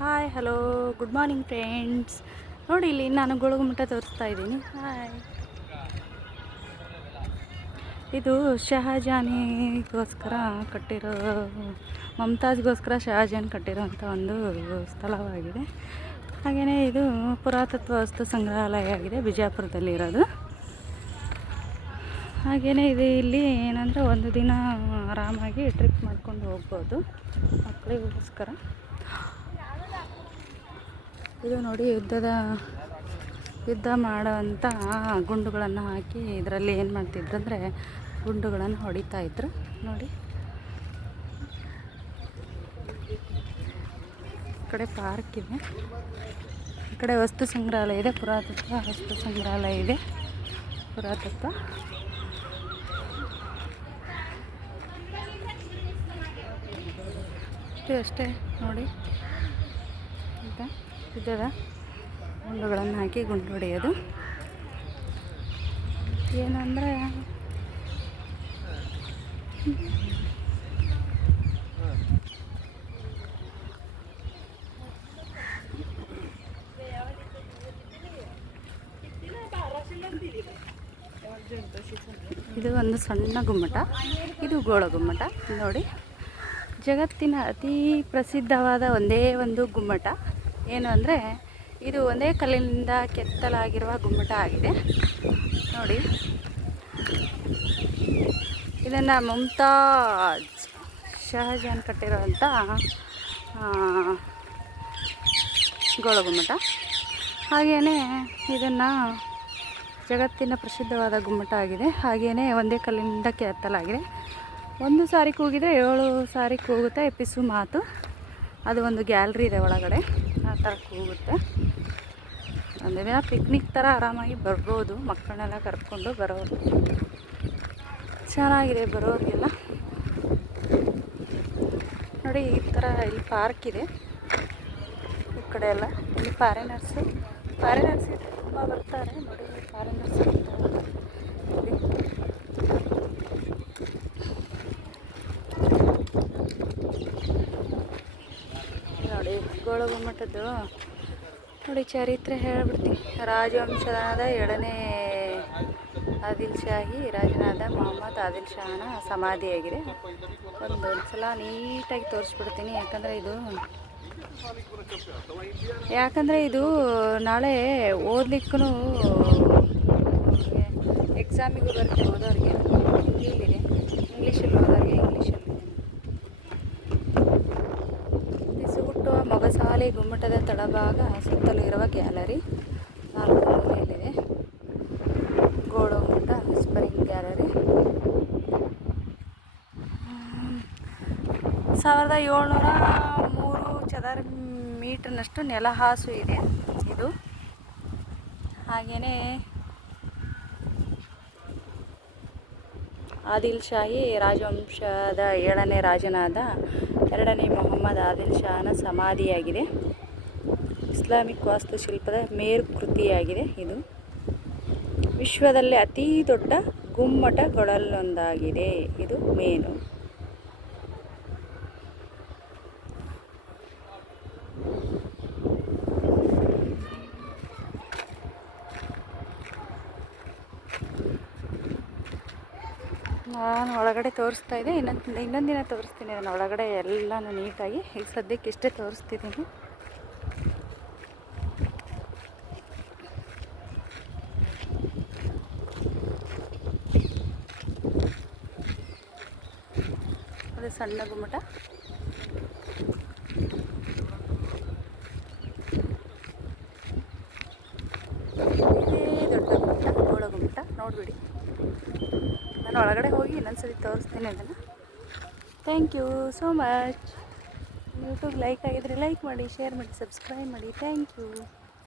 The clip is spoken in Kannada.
Hi hello good morning friends ನೋಡಿ, ಇಲ್ಲಿ ನಾನು ಗುಳಗುಮಠ ತೋರಿಸ್ತಾ ಇದ್ದೀನಿ. ಹಾಯ್ ಇದು ಶಹಜಾನಿಗೋಸ್ಕರ ಕಟ್ಟಿರೋ, ಮಮತಾಜ್ಗೋಸ್ಕರ ಶಹಜಾನ್ ಕಟ್ಟಿರೋಂಥ ಒಂದು ಸ್ಥಳವಾಗಿದೆ. ಹಾಗೆಯೇ ಇದು ಪುರಾತತ್ವ ವಸ್ತು ಸಂಗ್ರಹಾಲಯ ಆಗಿದೆ ಬಿಜಾಪುರದಲ್ಲಿರೋದು ಹಾಗೆಯೇ ಇದು ಇಲ್ಲಿ ಏನಂದರೆ ಒಂದು ದಿನ ಆರಾಮಾಗಿ ಟ್ರಿಪ್ ಮಾಡ್ಕೊಂಡು ಹೋಗ್ಬೋದು ಮಕ್ಕಳಿಗೋಸ್ಕರ. ಇದು ನೋಡಿ ಯುದ್ಧದ, ಯುದ್ಧ ಮಾಡೋವಂಥ ಗುಂಡುಗಳನ್ನು ಹಾಕಿ ಇದರಲ್ಲಿ ಏನು ಮಾಡ್ತಿದ್ರು ಅಂದರೆ ಗುಂಡುಗಳನ್ನು ಹೊಡಿತಾ ಇದ್ರು. ನೋಡಿ. ಕಡೆ ಪಾರ್ಕ್ ಇದೆ. ಈ ಕಡೆ ವಸ್ತು ಸಂಗ್ರಹಾಲಯ ಇದೆ. ಪುರಾತತ್ವ ವಸ್ತು ಸಂಗ್ರಹಾಲಯ ಇದೆ. ಪುರಾತತ್ವ. ಅಷ್ಟೇ. ನೋಡಿ. ಯುದ್ಧದ ಗುಂಡುಗಳನ್ನು ಹಾಕಿ ಗುಂಡು ಹೊಡೆಯೋದು. ಏನಂದರೆ ಇದು ಒಂದು ಸಣ್ಣ ಗುಮ್ಮಟ. ಇದು ಗೋಳ ಗುಮ್ಮಟ. ನೋಡಿ. ಜಗತ್ತಿನ ಅತಿ ಪ್ರಸಿದ್ಧವಾದ ಒಂದೇ ಒಂದು ಗುಮ್ಮಟ. ಏನು ಅಂದರೆ ಇದು ಒಂದೇ ಕಲ್ಲಿನಿಂದ ಕೆತ್ತಲಾಗಿರುವ ಗುಮ್ಮಟ ಆಗಿದೆ. ನೋಡಿ. ಇದನ್ನು ಮುಮ್ತಾಜ್ ಶಹಜಾನ್ ಕಟ್ಟಿರುವಂಥ ಗೋಳಗುಮ್ಮಟ ಹಾಗೆಯೇ ಇದನ್ನು ಜಗತ್ತಿನ ಪ್ರಸಿದ್ಧವಾದ ಗುಮ್ಮಟ ಆಗಿದೆ. ಹಾಗೆಯೇ ಒಂದೇ ಕಲ್ಲಿನಿಂದ ಕೆತ್ತಲಾಗಿದೆ. ಒಂದು ಸಾರಿ ಕೂಗಿದರೆ ಏಳು ಸಾರಿ ಕೂಗುತ್ತೆ ಎಪಿಸು ಮಾತು. ಅದು ಒಂದು ಗ್ಯಾಲ್ರಿ ಇದೆ ಒಳಗಡೆ. ಆ ಥರ ಕೂಗುತ್ತೆ ಒಂದು ದಿನ ಪಿಕ್ನಿಕ್ ಥರ ಆರಾಮಾಗಿ ಬರ್ಬೋದು. ಮಕ್ಕಳನ್ನೆಲ್ಲ ಕರ್ಕೊಂಡು ಬರೋದು ಚೆನ್ನಾಗಿದೆ ಬರೋರಿಗೆಲ್ಲ. ನೋಡಿ, ಈ ಥರ ಇಲ್ಲಿ ಪಾರ್ಕ್ ಇದೆ. ಈ ಕಡೆ ಎಲ್ಲ ಇಲ್ಲಿ ಫಾರಿನರ್ಸು ಫಾರಿನರ್ಸ್ ತುಂಬ ಬರ್ತಾರೆ. ನೋಡಿ ಫಾರಿನರ್ಸ್ ನೋಡಿ ಮಟ್ಟದ್ದು ನೋಡಿ ಚರಿತ್ರೆ ಹೇಳ್ಬಿಡ್ತೀನಿ. ರಾಜವಂಶದ ಏಳನೇ ಆದಿಲ್ ಶಾಹಿ ರಾಜನಾದ ಮೊಹಮ್ಮದ್ ಆದಿಲ್ ಶಾಹನ ಸಮಾಧಿಯಾಗಿದೆ. ಒಂದು ಸಲ ನೀಟಾಗಿ ತೋರಿಸ್ಬಿಡ್ತೀನಿ. ಯಾಕಂದರೆ ಇದು ಯಾಕಂದರೆ ಇದು ನಾಳೆ ಓದ್ಲಿಕ್ಕೂ ಎಕ್ಸಾಮಿಗೂ ಬರುತ್ತೆ ಓದೋರಿಗೆ. ಇಲ್ಲಿದೆ ಇಂಗ್ಲೀಷಲ್ಲಿ ಓದೋರಿಗೆ ಇಂಗ್ಲೀಷಲ್ಲಿ ಮೊಗಸಾಲೆ ಗುಮ್ಮಟದ ತಳಭಾಗ ಸುತ್ತಲೂ ಇರುವ ಗ್ಯಾಲರಿ. ನಾಲ್ಕು ಮೂಲೆಯಲ್ಲಿದೆ. ಗೋಳು ಗುಮ್ಮಟ ಸ್ಪರಿಂಗ್ ಗ್ಯಾಲರಿ ಸಾವಿರದ ಏಳ್ನೂರ ಮೂರು ಚದರ ಮೀಟರ್ನಷ್ಟು ನೆಲಹಾಸು ಇದೆ ಇದು. ಹಾಗೆಯೇ ಆದಿಲ್ ಶಾಹಿ ರಾಜವಂಶದ ಏಳನೇ ರಾಜನಾದ, ಎರಡನೇ ಮೊಹಮ್ಮದ್ ಆದಿಲ್ ಶಾಹನ ಸಮಾಧಿಯಾಗಿದೆ. ಇಸ್ಲಾಮಿಕ್ ವಾಸ್ತುಶಿಲ್ಪದ ಮೇರು ಕೃತಿಯಾಗಿದೆ ಇದು. ವಿಶ್ವದಲ್ಲೇ ಅತೀ ದೊಡ್ಡ ಗುಮ್ಮಟಗಳಲ್ಲೊಂದಾಗಿದೆ ಇದು ಮೇನು ನಾನು ಒಳಗಡೆ ತೋರಿಸ್ತಾ ಇದ್ದೆ. ಇನ್ನೊಂದು ಇನ್ನೊಂದು ದಿನ ತೋರಿಸ್ತೀನಿ ನಾನು ಒಳಗಡೆ ಎಲ್ಲನೂ ನೀಟಾಗಿ. ಈಗ ಸದ್ಯಕ್ಕೆ ಇಷ್ಟೇ ತೋರಿಸ್ತಿದ್ದೀನಿ. ಅದು ಸಣ್ಣ ಗುಮ್ಮಟ ಇದೇ ದೊಡ್ಡ ಗುಮ್ಮಟ ಗೋಳ ಗುಮ್ಮಟ ನೋಡಿಬಿಡಿ ಒಳಗಡೆ ಹೋಗಿ ಇನ್ನೊಂದ್ಸರಿ ತೋರಿಸ್ತೀನಿ ಅದನ್ನು. Thank you so much YouTube like ಆಗಿದ್ರೆ ಲೈಕ್ ಮಾಡಿ ಶೇರ್ ಮಾಡಿ ಸಬ್ಸ್ಕ್ರೈಬ್ ಮಾಡಿ. Thank you